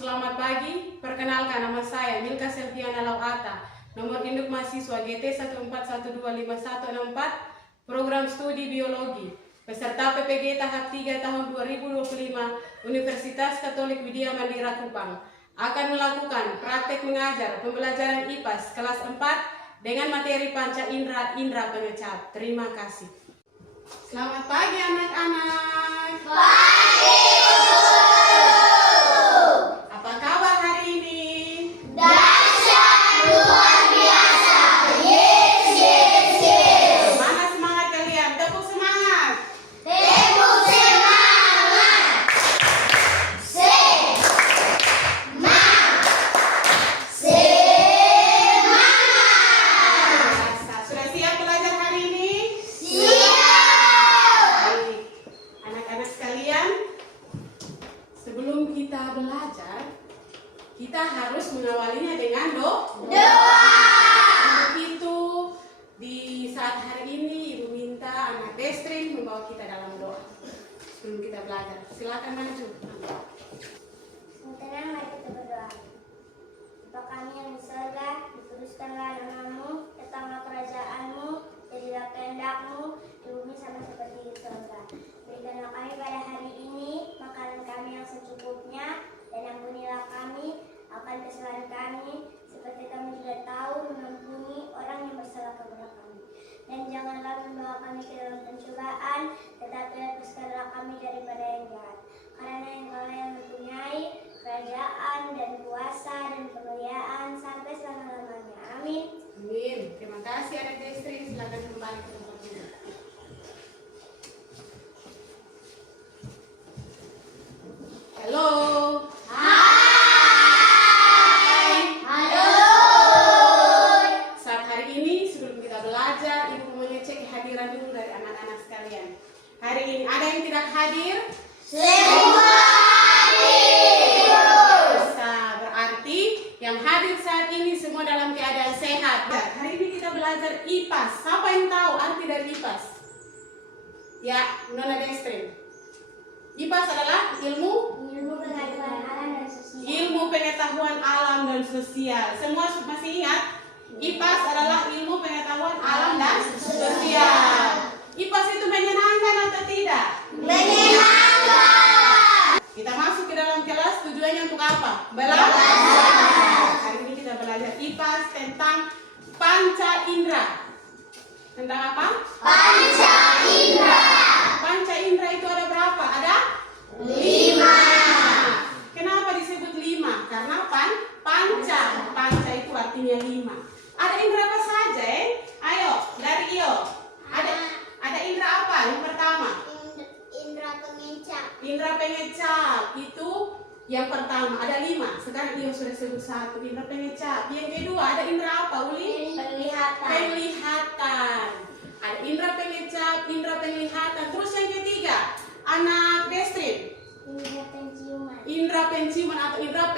Selamat pagi, perkenalkan nama saya Milka Selviana Lawata, nomor induk mahasiswa GT 1412516, program studi biologi, peserta PPG tahap 3 tahun 2025, Universitas Katolik Widya Mandira Kupang, akan melakukan praktek mengajar pembelajaran IPAS kelas 4 dengan materi panca indera pengecap. Terima kasih. Selamat pagi anak-anak. Pagi, Apa kabar hari ini? dahsyat luar biasa. Yes, yes, yes. Mana semangat kalian? Tepuk semangat. Tepuk semangat. Semangat. Semangat. Sudah siap belajar hari ini? Siap. Baik. Anak-anak sekalian, sebelum kita belajar, kita harus mengawalinya dengan doa. Untuk itu, di saat hari ini Ibu minta anak Destrin membawa kita dalam doa sebelum kita belajar. Silakan maju. Tenang, mari kita berdoa. Bapa kami yang di surga, dikuduskanlah namamu, datanglah kerajaanmu, jadilah kehendakmu di bumi sama seperti di surga. Berikanlah kami pada hari ini makanan kami yang secukupnya, dan ampunilah kami akan kesalahan kami, seperti kami juga tahu mengampuni orang yang bersalah kepada kami. Dan janganlah membawa kami ke dalam pencobaan, tetapi lepaskanlah kami daripada yang jahat. Karena Engkau yang mempunyai kerajaan dan kuasa dan kemuliaan sampai selama-lamanya. Amin. Amin. Terima kasih anak Destrin. Silakan kembali ke tempat duduk. Halo. Halo. Saat hari ini sebelum kita belajar, Ibu mau ngecek kehadiran dulu dari anak-anak sekalian. Hari ini ada yang tidak hadir? Semua hadir. Bisa, berarti yang hadir saat ini semua dalam keadaan sehat. Hari ini kita belajar IPAS. Siapa yang tahu arti dari IPAS? Ya, Nona Destrin. IPAS adalah ilmu pengetahuan alam dan sosial. Semua masih ingat? IPAS adalah ilmu pengetahuan alam dan sosial. IPAS itu menyenangkan atau tidak? Menyenangkan. Kita masuk ke dalam kelas, tujuannya untuk apa? Belajar. Hari ini kita belajar IPAS tentang panca indera. Tentang apa? Panca indera. Panca indera itu ada berapa? Ada 5. Kenapa disebut 5? Karena panca. Panca itu artinya 5. Ada indera apa saja? Ayo, dari Iyo. Ada indera apa? Yang pertama. Indra pengecap. Indra pengecap itu yang pertama. Ada 5. Sekarang Iyo sudah sebut 1. Indra pengecap. Yang kedua ada indra apa, Uli? Penglihatan. Penglihatan. Ada indra pengecap, indra penglihatan. Terus yang ketiga, anak Destrin. Indra penciuman. Indra penciuman atau indra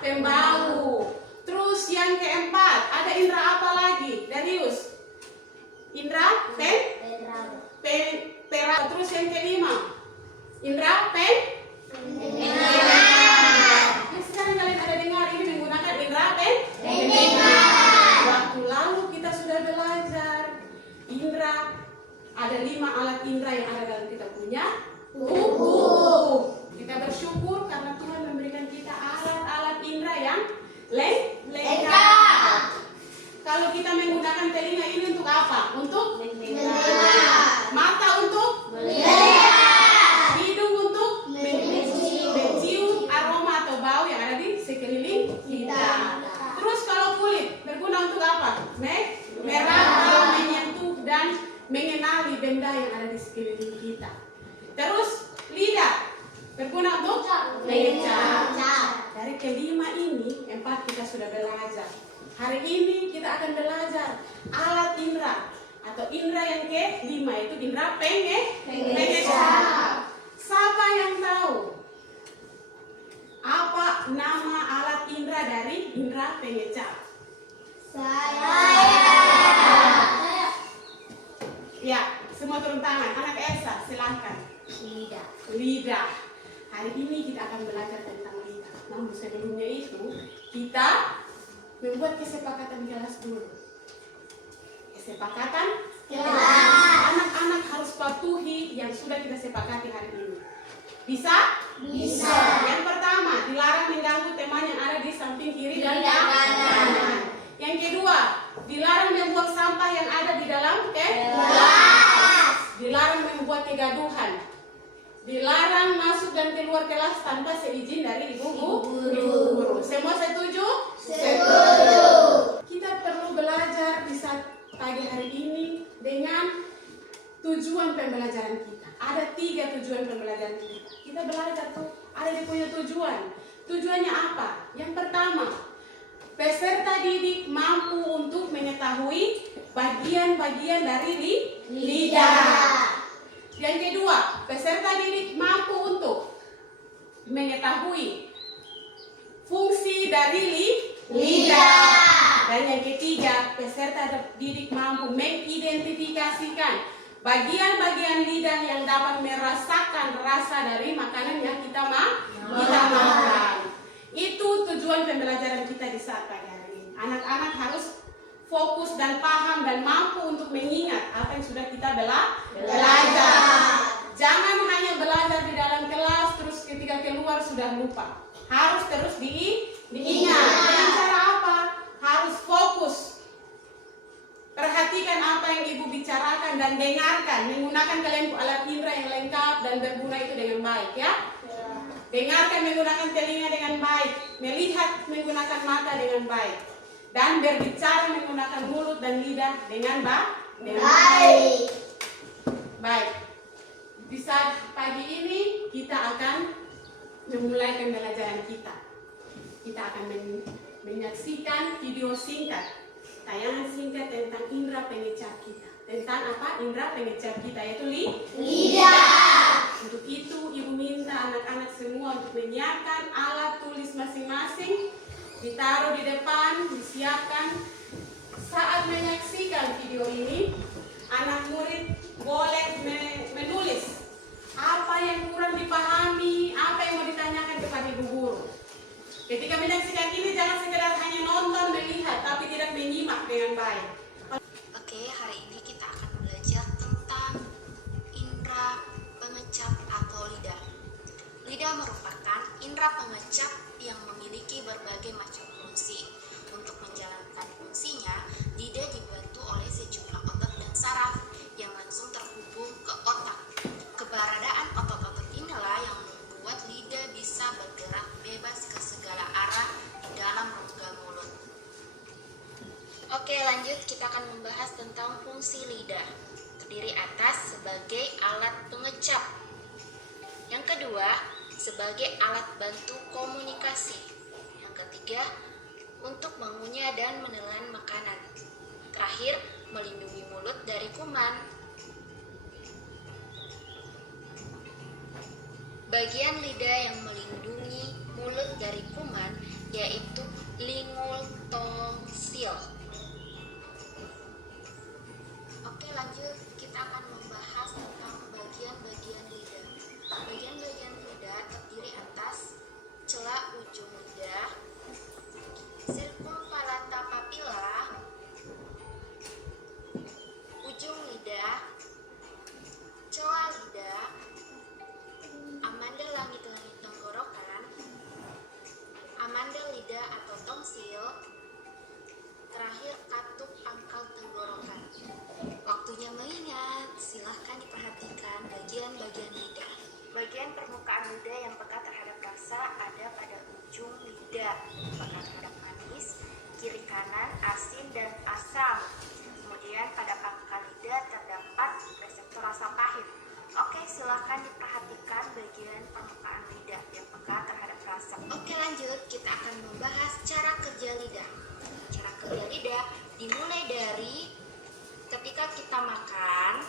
pembau. Terus yang keempat, ada indra apa lagi? Darius. Indra pera. Terus yang kelima, indra Pendengar. Sekarang kalian ada dengar ini menggunakan indra Pendengar. Waktu lalu kita sudah belajar indra. Ada 5 alat indra yang ada dalam kita punya tubuh. Kita bersyukur karena Tuhan memberikan kita alat-alat indra yang lengkap. Kalau kita menggunakan telinga ini untuk apa? Untuk Mendengar. mata untuk Melihat. hidung untuk Mencium. mencium aroma atau bau yang ada di sekeliling kita. Terus kalau kulit berguna untuk apa? Meraba, menyentuh dan mengenali benda yang ada di sekeliling kita. Terus lidah berguna untuk mengecap. Dari kelima ini, 4 kita sudah belajar. Hari ini kita akan belajar alat indra atau indra yang ke-5 itu indra pengecap. Siapa yang tahu apa nama alat indra dari indra pengecap? Saya. Ya, semua turun tangan. Anak Elsa, silahkan. Lidah. Lidah. Hari ini kita akan belajar tentang lidah. Namun sebelumnya itu kita membuat kesepakatan kelas dulu. Kesepakatan kelas. Anak-anak harus patuhi yang sudah kita sepakati hari ini. Bisa? Bisa. Yang pertama, dilarang mengganggu teman yang ada di samping kiri dan kanan. Yang kedua, dilarang membuang sampah yang ada di dalam kelas. Dilarang membuat kegaduhan. Dilarang masuk dan keluar kelas tanpa seizin dari ibu guru. Semua setuju? Setuju. Kita perlu belajar di saat pagi hari ini dengan tujuan pembelajaran kita. Ada 3 tujuan pembelajaran kita. Kita belajar tuh ada yang punya tujuan. Tujuannya apa? Yang pertama, peserta didik mampu untuk mengetahui bagian-bagian dari lidah. Yang kedua, peserta didik mampu untuk mengetahui fungsi dari lidah. Dan yang ketiga, peserta didik mampu mengidentifikasikan bagian-bagian lidah yang dapat merasakan rasa dari makanan yang kita makan. Itu tujuan pembelajaran kita di saat pagi hari ini. Anak-anak harus fokus dan paham dan mampu untuk mengingat apa yang sudah kita belajar. Jangan hanya belajar di dalam kelas terus ketika keluar sudah lupa. Harus terus diingat. Dengan cara apa? Harus fokus. Perhatikan apa yang ibu bicarakan dan dengarkan. Menggunakan kalian alat indera yang lengkap dan berguna itu dengan baik ya. Dengarkan menggunakan telinga dengan baik. Melihat menggunakan mata dengan baik. Dan berbicara menggunakan mulut dan lidah dengan baik. Baik. Di saat pagi ini kita akan memulai pembelajaran kita. Kita akan menyaksikan video singkat. Tayangan singkat tentang indera pengecap kita. Tentang apa? Indera pengecap kita yaitu lidah. Untuk itu ibu minta anak-anak semua untuk menyiapkan alat tulis masing-masing, ditaruh di depan, disiapkan. Saat menyaksikan video ini, anak murid boleh menulis apa yang kurang dipahami, apa yang mau ditanyakan kepada ibu guru. Ketika menyaksikan ini jangan sekedar hanya nonton, melihat, tapi tidak menyimak dengan baik. Oke, hari ini kita akan belajar tentang indera pengecap atau lidah. Lidah merupakan indera pengecap yang memiliki berbagai macam fungsi. Untuk menjalankan fungsinya, lidah dibantu oleh sejumlah otot dan saraf yang langsung terhubung ke otak. Keberadaan otot-otot inilah yang membuat lidah bisa bergerak bebas ke segala arah di dalam rongga mulut. Oke, lanjut kita akan membahas tentang fungsi lidah. Terdiri atas sebagai alat pengecap. Yang kedua, sebagai alat bantu komunikasi. Yang ketiga, untuk mengunyah dan menelan makanan. Terakhir, melindungi mulut dari kuman. Bagian lidah yang melindungi mulut dari kuman yaitu lingual tonsil. Oke, lanjut kita akan membahas tentang bagian-bagian lidah. Bagian-bagian lidah terdiri atas celah ujung lidah, circumvallata papilla, ujung lidah, celah lidah, amandel langit-langit tenggorokan, amandel lidah atau tongsil, terakhir katup pangkal tenggorokan. Waktunya mengingat, silahkan diperhatikan bagian-bagian lidah. Bagian permukaan lidah yang peka terhadap rasa ada pada ujung lidah, peka terhadap manis, kiri kanan, asin dan asam. Kemudian pada pangkal lidah terdapat reseptor rasa pahit. Oke, silahkan diperhatikan bagian permukaan lidah yang peka terhadap rasa. Oke, lanjut kita akan membahas cara kerja lidah. Cara kerja lidah dimulai dari ketika kita makan,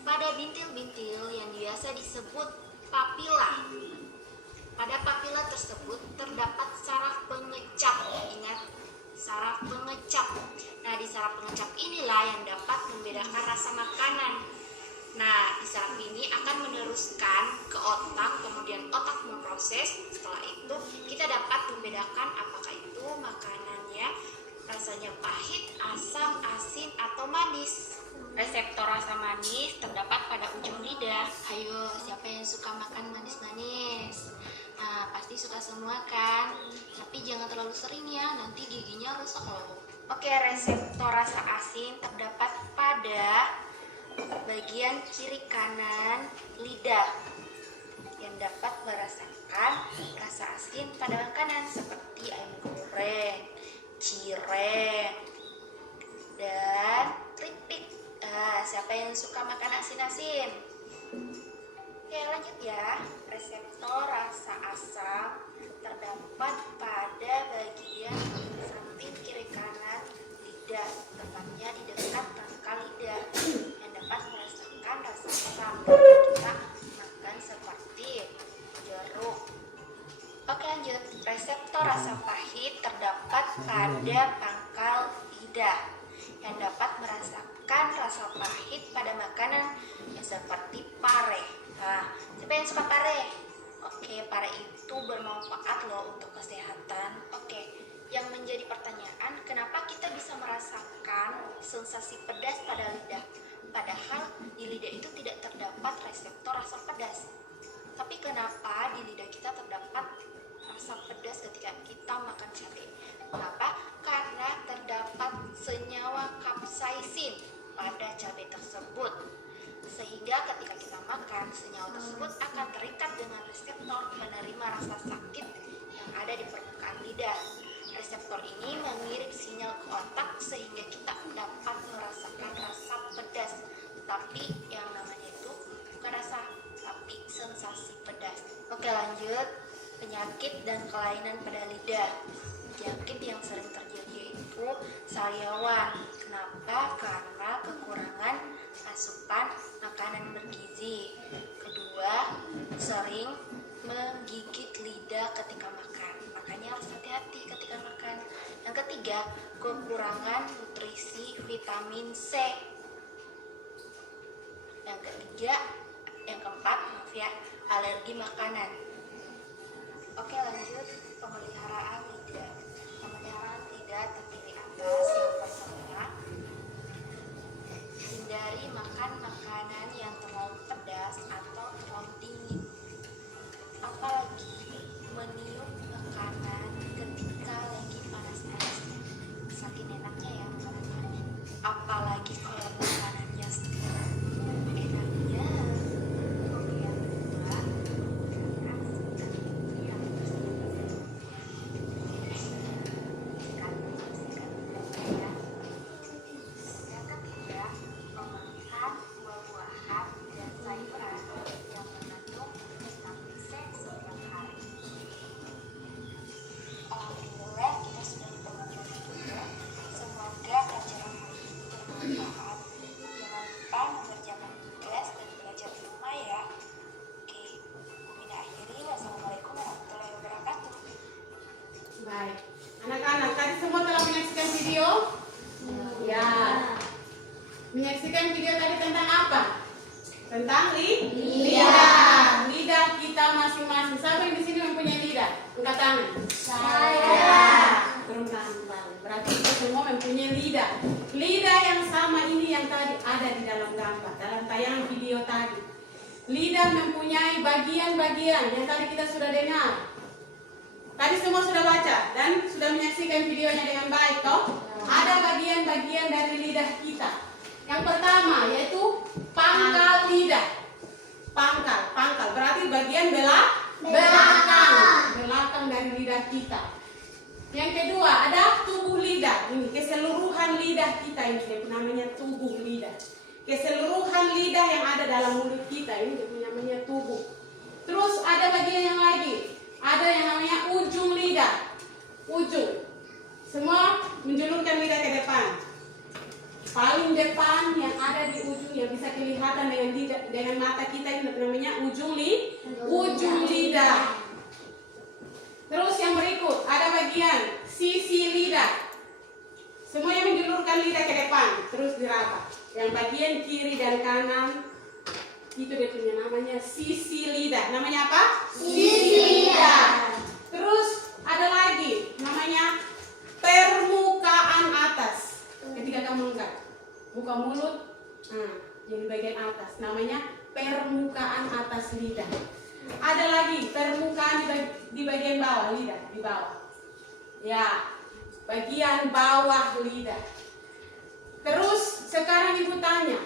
pada bintil-bintil yang biasa disebut papila. Pada papila tersebut terdapat saraf pengecap. Ingat, saraf pengecap. Nah, di saraf pengecap inilah yang dapat membedakan rasa makanan. Nah, di saraf ini akan meneruskan ke otak, kemudian otak memproses. Setelah itu kita dapat membedakan apakah itu makanannya rasanya pahit, asam, asin, atau manis. Reseptor rasa manis terdapat pada ujung lidah. Ayo, siapa yang suka makan manis-manis? Nah, pasti suka semua kan? Tapi jangan terlalu sering ya, nanti giginya rusak loh. Oke, reseptor rasa asin terdapat pada bagian kiri kanan lidah yang dapat merasakan rasa asin pada makanan seperti ayam goreng, cireng, dan keripik. Siapa yang suka makan asin-asin? Oke, lanjut ya. Reseptor rasa asam terdapat pada bagian samping kiri kanan lidah, tepatnya di dekat pangkal lidah, yang dapat merasakan rasa asam kita makan seperti jeruk. Oke, lanjut. Reseptor rasa pahit terdapat pada pangkal lidah, yang dapat merasakan rasa pahit pada makanan yang seperti pare. Nah, siapa yang suka pare? Oke, pare itu bermanfaat loh untuk kesehatan. Oke, yang menjadi pertanyaan, kenapa kita bisa merasakan sensasi pedas pada lidah? Padahal di lidah itu tidak terdapat reseptor rasa pedas. Tapi kenapa di lidah kita terdapat rasa pedas ketika kita makan cabai? Kenapa? Karena terdapat senyawa kapsaisin pada cabai tersebut. Sehingga ketika kita makan, senyawa tersebut akan terikat dengan reseptor penerima rasa sakit yang ada di permukaan lidah. Reseptor ini mengirim sinyal ke otak sehingga kita dapat merasakan rasa pedas. Tapi yang namanya itu bukan rasa, tapi sensasi pedas. Oke, lanjut. Penyakit dan kelainan pada lidah. Penyakit yang sering terjadi yaitu sariawan. Kenapa? Karena kekurangan asupan makanan bergizi. Kedua, sering menggigit lidah ketika makan. Makanya harus hati-hati ketika makan. Yang ketiga, kekurangan nutrisi vitamin C. Yang keempat, alergi makanan. Oke, lanjut. Pemeliharaan lidah. Pemeliharaan lidah terdiri atas yang pertama, hindari makan makanan yang terlalu pedas atau terlalu dingin. Apalagi meniup makanan ketika lagi panas-panasnya. Saking enaknya ya makanannya. Apalagi kalau makanannya segar. Enaknya. Oke, yang kedua, Baik, anak-anak tadi semua telah menyaksikan video? Ya. Menyaksikan video tadi tentang apa? Tentang lidah. Lidah kita masing-masing. Siapa yang di sini mempunyai lidah? Angkat tangan. Saya. Turun tangan kembali. Berarti kita semua mempunyai lidah. Lidah yang sama ini yang tadi ada di dalam gambar, dalam tayangan video tadi. Lidah mempunyai bagian-bagian yang tadi kita sudah dengar. Tadi semua sudah baca dan sudah menyaksikan videonya dengan baik, toh? Ada bagian-bagian dari lidah kita. Yang pertama yaitu pangkal lidah. Pangkal berarti bagian belakang dari lidah kita. Yang kedua ada tubuh lidah. Ini keseluruhan lidah kita, ini namanya tubuh lidah. Keseluruhan lidah yang ada dalam mulut kita ini namanya tubuh. Terus ada bagian yang lagi. Ada yang namanya ujung lidah. Ujung. Semua menjulurkan lidah ke depan. Paling depan yang ada di ujung yang bisa kelihatan dengan mata kita ini namanya ujung lidah. Terus yang berikut ada bagian sisi lidah. Semua yang menjulurkan lidah ke depan terus diraba. Yang bagian kiri dan kanan Itu dia punya namanya sisi lidah. Namanya apa? Sisi lidah. Terus ada lagi namanya permukaan atas. Ketika kamu buka mulut, yang di bagian atas namanya permukaan atas lidah. Ada lagi permukaan di bagian bawah lidah, di bawah. Ya, bagian bawah lidah. Terus sekarang ibu tanya,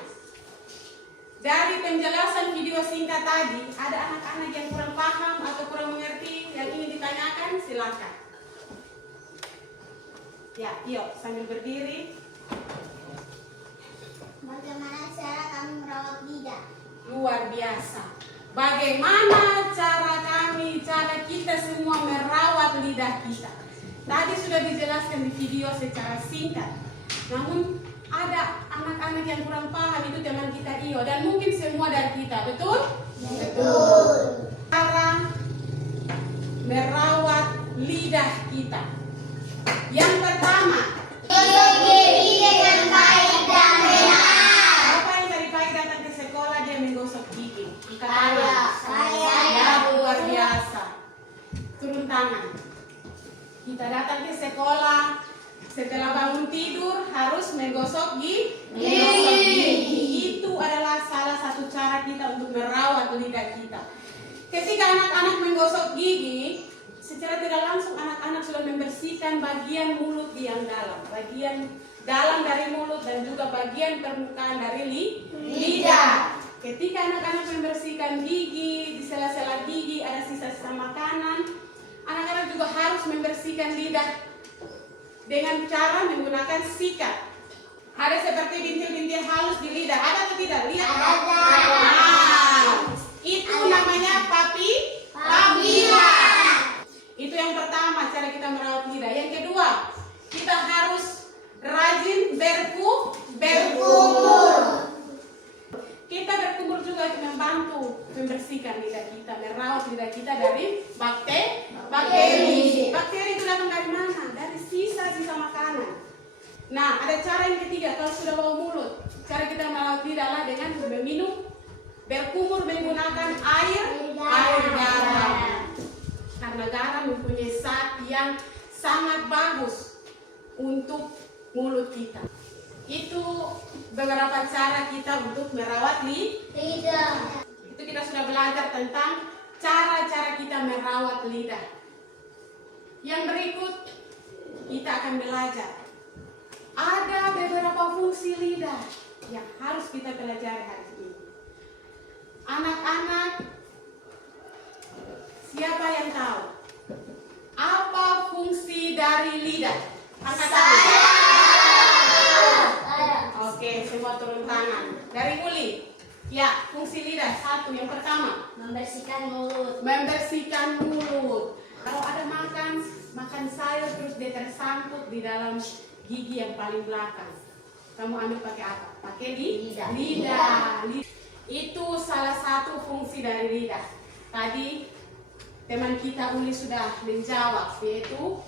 dari penjelasan video singkat tadi, ada anak-anak yang kurang paham atau kurang mengerti yang ingin ditanyakan? Silakan. Ya, yuk sambil berdiri. Bagaimana cara kami merawat lidah? Luar biasa. Bagaimana cara kita semua merawat lidah kita? Tadi sudah dijelaskan di video secara singkat. Namun ada anak-anak yang kurang paham, itu teman kita Iyo, dan mungkin semua dari kita, betul? Betul. Cara merawat lidah kita. Yang pertama, Gosok gigi dengan baik dan benar. apa yang tadi pagi datang ke sekolah dia menggosok gigi? Angkat tangan. Saya. Ya, luar biasa. Turun tangan. Kita datang ke sekolah, setelah bangun tidur harus menggosok gigi. Itu adalah salah satu cara kita untuk merawat lidah kita. Ketika anak-anak menggosok gigi, secara tidak langsung anak-anak sudah membersihkan bagian mulut yang dalam, bagian dalam dari mulut dan juga bagian permukaan dari lidah. Ketika anak-anak membersihkan gigi, di sela-sela gigi ada sisa-sisa makanan, anak-anak juga harus membersihkan lidah dengan cara menggunakan sikat. Ada seperti bintil-bintil halus di lidah, ada atau tidak? Lihat. Itu namanya papila. Itu yang pertama, cara kita merawat lidah. Yang kedua, kita harus rajin berkumur. Kita berkumur juga membantu membersihkan lidah kita, merawat lidah kita dari bakteri. Bakteri itu datang dari mana? Dari sisa-sisa makanan. Nah, ada cara yang ketiga, kalau sudah bau mulut, cara kita merawat lidah adalah dengan meminum, berkumur menggunakan air garam. Karena garam mempunyai zat yang sangat bagus untuk mulut kita. Itu beberapa cara kita untuk merawat lidah. Itu kita sudah belajar tentang cara-cara kita merawat lidah. Yang berikut kita akan belajar. Ada beberapa fungsi lidah yang harus kita pelajari hari ini. Anak-anak, siapa yang tahu apa fungsi dari lidah? Angkat tangan. Oke, semua turun tangan. Dari Uli. Ya, fungsi lidah satu. Yang pertama, Membersihkan mulut. membersihkan mulut. Kalau ada makan sayur terus dia tersangkut di dalam gigi yang paling belakang, kamu ambil pakai apa? Pakai lidah. Itu salah satu fungsi dari lidah. Tadi teman kita Uli sudah menjawab, yaitu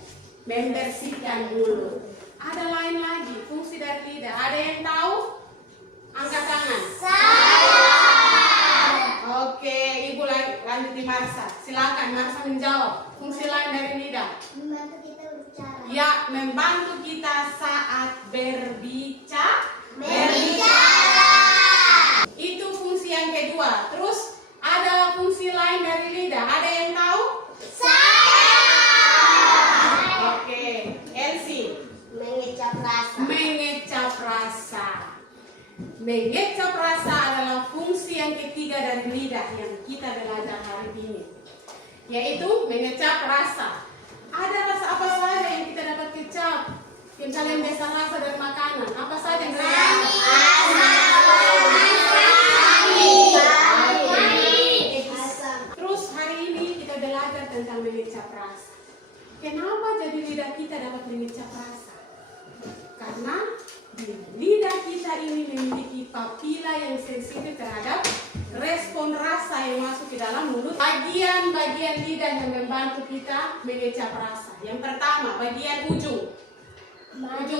membersihkan mulut. Ada lain lagi fungsi dari lidah. Ada yang tahu? Angkat tangan. Oke, ibu lanjut di Marsa. Silakan Marsa menjawab. Fungsi lain dari lidah. Membantu kita berbicara. Ya, membantu kita saat berbicara. Itu fungsi yang kedua. Terus ada fungsi lain dari lidah. Ada yang tahu? Oke, Elsie. Mengecap rasa. Mengecap rasa adalah fungsi yang ketiga dari lidah yang kita belajar hari ini, yaitu mengecap rasa. Ada rasa apa saja yang kita dapat kecap? Yang kalian biasa rasa dari makanan, apa saja yang kalian Terus hari ini kita belajar tentang mengecap rasa. Kenapa jadi lidah kita dapat mengecap rasa? Karena lidah kita ini memiliki papila yang sensitif terhadap respon rasa yang masuk ke dalam mulut. Bagian-bagian lidah yang membantu kita mengecap rasa. Yang pertama, bagian ujung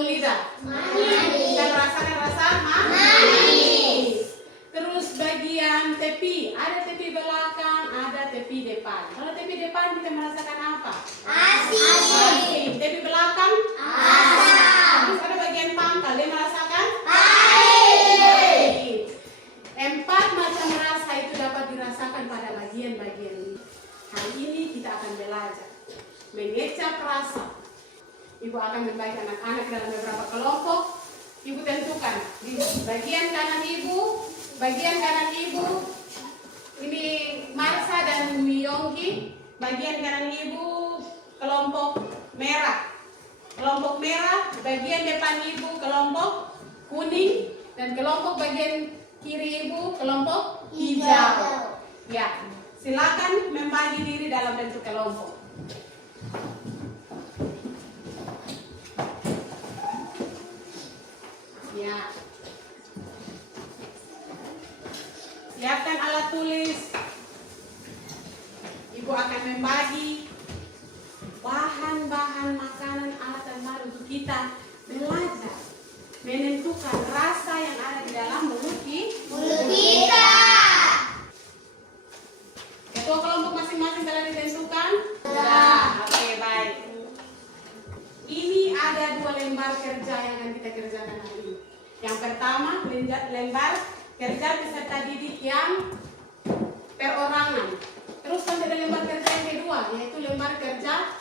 lidah. Kita merasakan rasa manis. Terus bagian tepi, ada tepi belakang, ada tepi depan. Kalau tepi depan kita merasakan apa? Asin. Tepi belakang? Asam. Terus ada bagian pangkal, dia merasakan? Pahit. 4 macam rasa itu dapat dirasakan pada bagian-bagian ini. Hari ini kita akan belajar mengecap rasa. Ibu akan membagi anak-anak dalam beberapa kelompok. Ibu tentukan di bagian kanan ibu, ini Marsa dan Miyongki. Bagian kanan ibu kelompok merah. Kelompok merah, bagian depan ibu kelompok kuning, dan kelompok bagian kiri ibu kelompok hijau. Ya, silakan membagi diri dalam bentuk kelompok. Ya. Siapkan alat tulis. Ibu akan membagi bahan-bahan makanan, alat dan bahan untuk kita belajar menentukan rasa yang ada di dalam mulut kita. Ketua kelompok masing-masing telah ditentukan? Sudah. Oke, baik. Ini ada 2 lembar kerja yang akan kita kerjakan hari ini. Yang pertama, lembar kerja peserta didik yang perorangan. Terus ada lembar kerja yang kedua, yaitu lembar kerja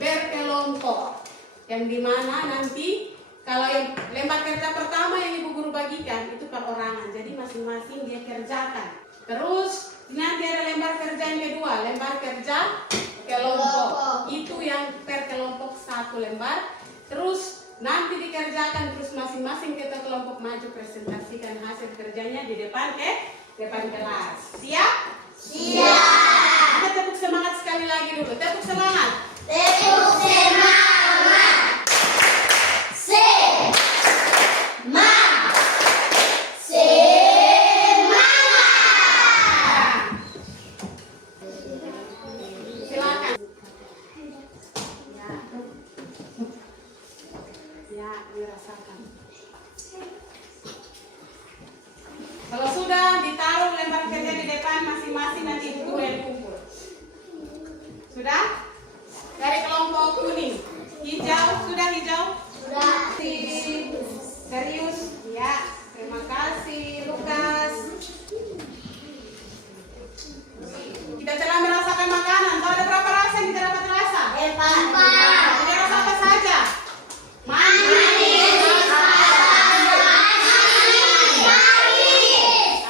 berkelompok. Yang dimana nanti kalau yang lembar kerja pertama yang ibu guru bagikan itu perorangan, jadi masing-masing dia kerjakan. Terus nanti ada lembar kerja yang kedua, lembar kerja kelompok. Itu yang per kelompok 1 lembar. Terus nanti dikerjakan, terus masing-masing kita kelompok maju presentasikan hasil kerjanya di depan kelas. Siap? Siap. Kita tepuk semangat sekali lagi dulu. Tepuk semangat. Tepuk semangat. Silakan. Ya, dirasakan. Kalau sudah ditaruh lembar kerja di depan masing-masing, nanti ibu guru yang kumpul. Sudah? Dari kelompok kuning, hijau, sudah hijau? Sudah. Serius? Ya, terima kasih Lukas. Kita telah merasakan makanan. Tahu ada berapa rasa yang kita dapat rasa? 4. Ada rasa apa saja? Manis.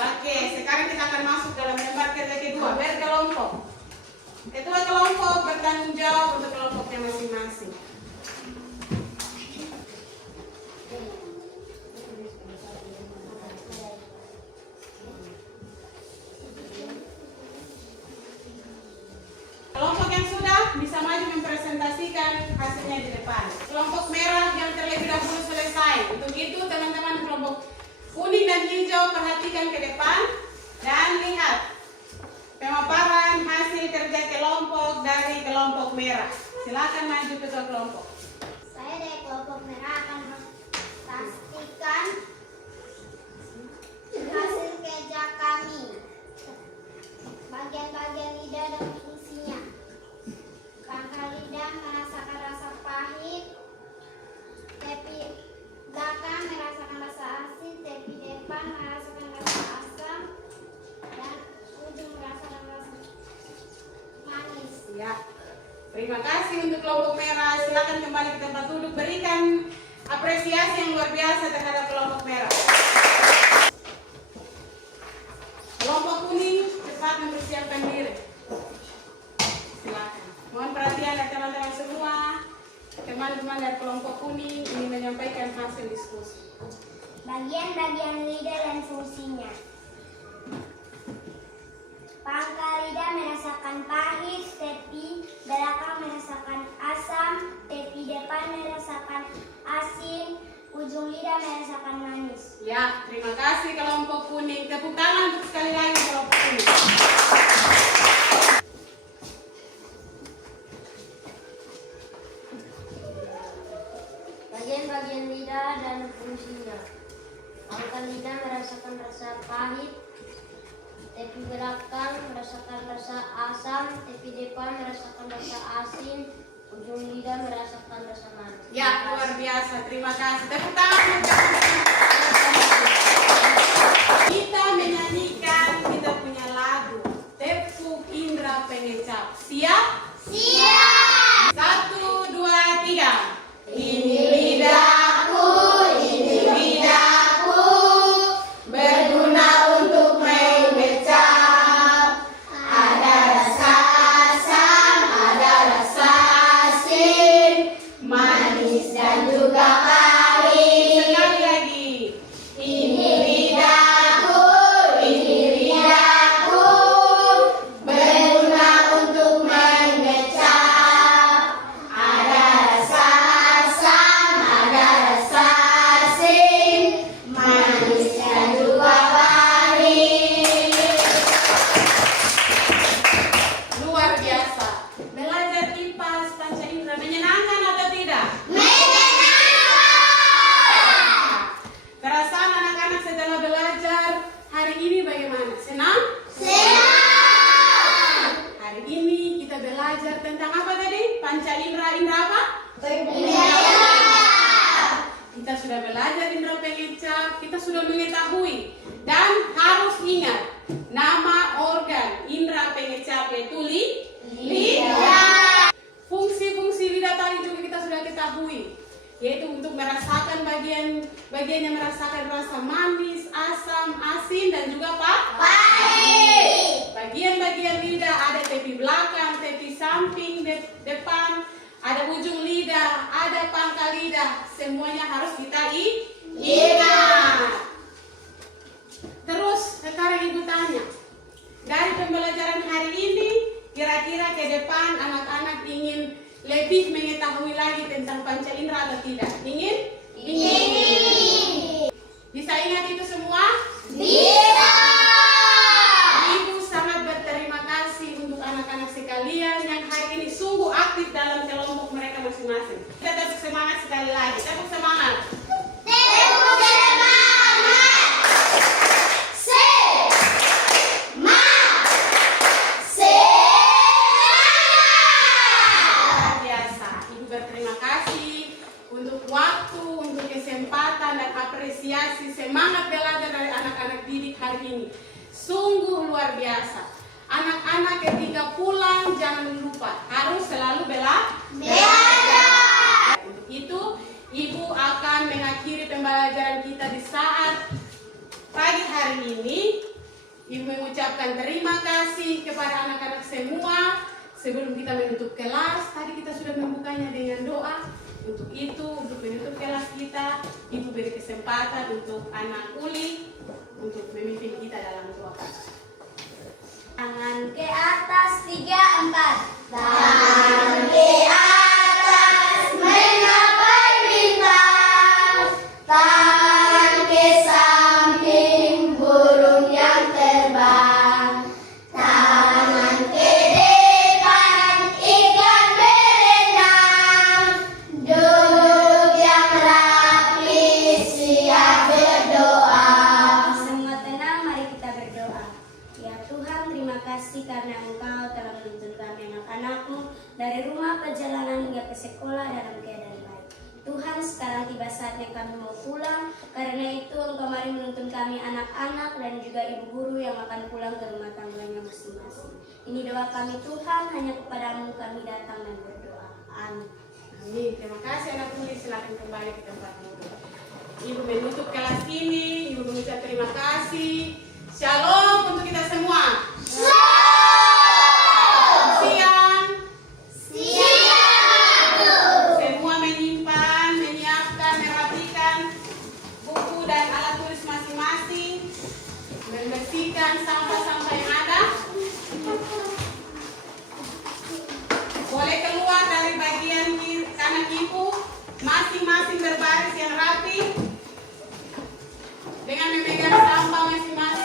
Oke, sekarang kita akan masuk dalam lembar kerja kedua, berkelompok. Ketua kelompok bertanggung jawab untuk kelompoknya masing-masing. Kelompok yang sudah bisa maju mempresentasikan hasilnya di depan. Kelompok merah yang terlebih dahulu selesai. Untuk itu teman-teman kelompok kuning dan hijau perhatikan ke depan dan lihat pemaparan hasil kerja kelompok dari kelompok merah. Silakan maju ketua kelompok. Saya dari kelompok merah akan memastikan hasil kerja kami. Bagian-bagian lidah dan fungsinya. Pangkal lidah merasakan rasa pahit, tepi belakang merasakan rasa asin, tepi depan merasakan rasa asam, dan ujung merasakan rasa manis. Ya. Terima kasih untuk kelompok merah. Silakan kembali ke tempat duduk. Berikan apresiasi yang luar biasa terhadap kelompok merah. Kelompok kuning cepat mempersiapkan diri. Silakan. Mohon perhatian dari teman-teman semua. Teman-teman dari kelompok kuning ingin menyampaikan hasil diskusi. Bagian-bagian lidah dan fungsinya. Pangkal lidah merasakan pahit, tepi belakang merasakan asam, tepi depan merasakan asin, ujung lidah merasakan manis. Ya, terima kasih kelompok kuning. Tepuk tangan untuk sekali lagi kelompok kuning. Bagian-bagian lidah dan fungsinya. Angkat lidah merasakan rasa pahit, tepi belakang merasakan rasa asam, tepi depan merasakan rasa asin, ujung lidah merasakan rasa manis. Ya, luar biasa. Terima kasih. Tepuk tangan. Kita menyanyikan kita punya lagu Tepuk Indra Pengecap. Siap? Siap. 1, 2, 3. Ini lidahku, berguna untuk mengecap. Ada rasa asam, ada rasa asin, manis dan juga pahit. Sekali lagi. Ini lidahku, berguna untuk mengecap. Ada rasa asam, ada rasa asin, manis dan juga pahit. Luar biasa. Belajar IPAS Panca Indra menyenangkan atau tidak? Perasaan anak-anak setelah belajar hari ini bagaimana? Senang? Hari ini kita belajar tentang apa tadi? Panca Indra, Indra apa? Kita sudah belajar Indra Pengecap, kita sudah mengetahui dan harus ingat nama organ Indra Pengecap yaitu lidah. Fungsi-fungsi lidah tadi juga kita sudah ketahui, yaitu untuk merasakan bagian yang merasakan rasa manis, asam, asin dan juga pahit. Bagian-bagian lidah ada tepi belakang, tepi samping, depan, ada ujung lidah, ada pangkal lidah. Semuanya harus kita ingat. Terus sekarang ibu tanya, dari pembelajaran hari ini kira-kira ke depan anak-anak ingin lebih mengetahui lagi tentang panca indera atau tidak? Ingin? Bisa ingat itu semua? Bisa. Ibu sangat berterima kasih untuk anak-anak sekalian yang hari ini sungguh aktif dalam kelompok mereka masing-masing. Kita tepuk semangat sekali lagi. Tepuk semangat. Apresiasi semangat belajar dari anak-anak didik hari ini sungguh luar biasa. Anak-anak ketika pulang jangan lupa harus selalu belajar. Untuk itu ibu akan mengakhiri pembelajaran kita di saat pagi hari ini. Ibu mengucapkan terima kasih kepada anak-anak semua. Sebelum kita menutup kelas, tadi kita sudah membukanya dengan doa. Untuk itu, untuk menutup kelas kita, ibu beri kesempatan untuk anak Uli untuk memimpin kita dalam doa. Tangan ke atas 3, 4. Tangan ke atas menggapai bintang. Tangan ke samping burung yang terbang. Tangan ke depan ikan berenang. Duduk yang rapi siap berdoa. Semua tenang, mari kita berdoa. Ya Tuhan, terima kasih karena Engkau telah menuntun kami anak-anak-Mu dari rumah perjalanan hingga ke sekolah dalam keadaan baik. Tuhan, sekarang tiba saatnya kami mau pulang. Karena itu Engkau mari menuntun kami anak-anak dan juga ibu guru yang akan pulang ke rumah tangganya masing-masing. Ini doa kami Tuhan, hanya kepadamu kami datang dan berdoa. Amin. Amin. Terima kasih anak Uli, silakan kembali ke tempat duduk. Ibu menutup kelas ini, ibu mengucap terima kasih. Shalom untuk kita semua. Siang. Semua menyimpan, menyiapkan, merapikan buku dan alat tulis masing-masing, membersihkan sampah-sampah yang ada. Boleh keluar dari bagian kanan ibu, masing-masing berbaris yang rapi dengan memegang sampah masing-masing.